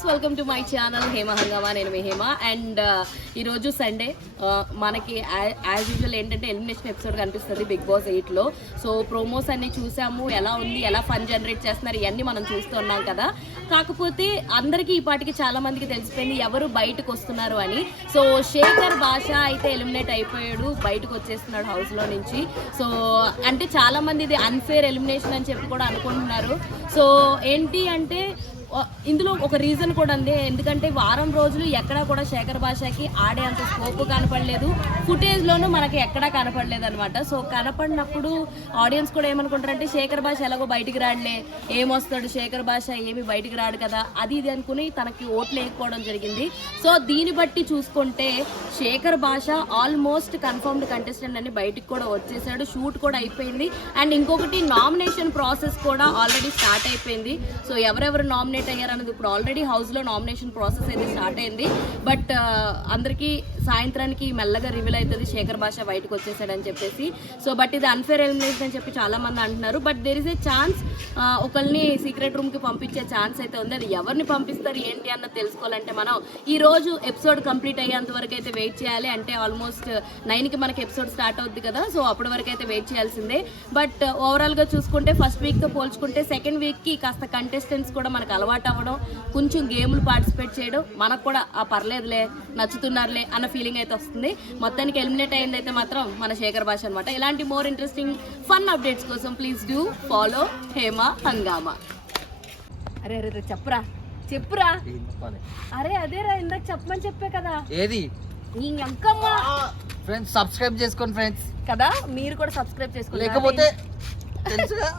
Guys, welcome to my channel Hema హంగామా. నేను మీ Hema. And ఈరోజు సండే మనకి యాజ్ యూజువల్ ఏంటంటే ఎలిమినేషన్ ఎపిసోడ్ కనిపిస్తుంది బిగ్ బాస్ 8లో. సో ప్రోమోస్ అన్ని చూసాము, ఎలా ఉంది, ఎలా ఫన్ జనరేట్ చేస్తున్నారు, ఇవన్నీ మనం చూస్తున్నాం కదా. కాకపోతే అందరికీ ఈ పాటికి చాలా మందికి తెలిసిపోయింది ఎవరు బయటకు వస్తున్నారు అని. సో శేఖర్ భాష అయితే ఎలిమినేట్ అయిపోయాడు, బయటకు వచ్చేస్తున్నాడు హౌస్లో నుంచి. సో అంటే చాలా మంది ఇది అన్ఫేర్ ఎలిమినేషన్ అని చెప్పి కూడా అనుకుంటున్నారు. సో ఏంటి అంటే ఇందులో ఒక రీజన్ కూడా ఉంది. ఎందుకంటే వారం రోజులు ఎక్కడా కూడా శేఖర్ భాషకి ఆడే అంత స్కోప్ కనపడలేదు, ఫుటేజ్లోనూ మనకి ఎక్కడా కనపడలేదు అనమాట. సో కనపడినప్పుడు ఆడియన్స్ కూడా ఏమనుకుంటారంటే శేఖర్ భాష ఎలాగో బయటికి రాడలే, ఏమొస్తాడు శేఖర్ భాష, ఏమి బయటికి రాడు కదా, అది ఇది అనుకుని తనకి ఓట్లు వేయకపోవడం జరిగింది. సో దీన్ని బట్టి చూసుకుంటే శేఖర్ భాష ఆల్మోస్ట్ కన్ఫర్మ్డ్ కంటెస్టెంట్ అని బయటికి కూడా వచ్చేసాడు. షూట్ కూడా అయిపోయింది. అండ్ ఇంకొకటి నామినేషన్ ప్రాసెస్ కూడా ఆల్రెడీ స్టార్ట్ అయిపోయింది. సో ఎవరెవరు నామినేట్ అయ్యారన్నది ఇప్పుడు ఆల్రెడీ హౌస్లో నామినేషన్ ప్రాసెస్ అయితే స్టార్ట్ అయింది. బట్ అందరికీ సాయంత్రానికి మెల్లగా రివీల్ అవుతుంది శేఖర్ భాష బయటకు వచ్చేసాడని చెప్పేసి. సో బట్ ఇది అన్ఫేర్ ఎలిమినేషన్ అని చెప్పి చాలా మంది అంటున్నారు. But there is a chance, ఒకరిని సీక్రెట్ రూమ్కి పంపించే ఛాన్స్ అయితే ఉంది. అది ఎవరిని పంపిస్తారు ఏంటి అన్నది తెలుసుకోవాలంటే మనం ఈ రోజు ఎపిసోడ్ కంప్లీట్ అయ్యేంత వరకు అయితే వెయిట్ చేయాలి. అంటే ఆల్మోస్ట్ 9కి మనకి ఎపిసోడ్ స్టార్ట్ అవుద్ది కదా. సో అప్పటి వరకు అయితే వెయిట్ చేయాల్సిందే. బట్ ఓవరాల్గా చూసుకుంటే ఫస్ట్ వీక్తో పోల్చుకుంటే సెకండ్ వీక్కి కాస్త కంటెస్టెంట్స్ కూడా మనకు అలవాటు అవ్వడం, కొంచెం గేమ్లు పార్టిసిపేట్ చేయడం, మనకు కూడా పర్లేదులే, నచ్చుతున్నారులే అన్న ఫీలింగ్ అయితే వస్తుంది. మొత్తానికి ఎలిమినేట్ అయింది అయితే మాత్రం మన శేఖర్ భాష అనమాట. ఇలాంటి మోర్ ఇంట్రెస్టింగ్ ఫన్ అప్డేట్స్ కోసం ప్లీజ్ డూ ఫాలో హేమ హంగామా. అరే అరే చెప్పురా చెప్పురా. అరే అదేరా ఇందాక చెప్పమని చెప్పే కదా. ఏది ఇంకమ్మా ఫ్రెండ్స్ సబ్స్క్రైబ్ చేసుకోండి ఫ్రెండ్స్ కదా, మీరు కూడా సబ్స్క్రైబ్ చేసుకోండి. లేకపోతే తెలుసుగా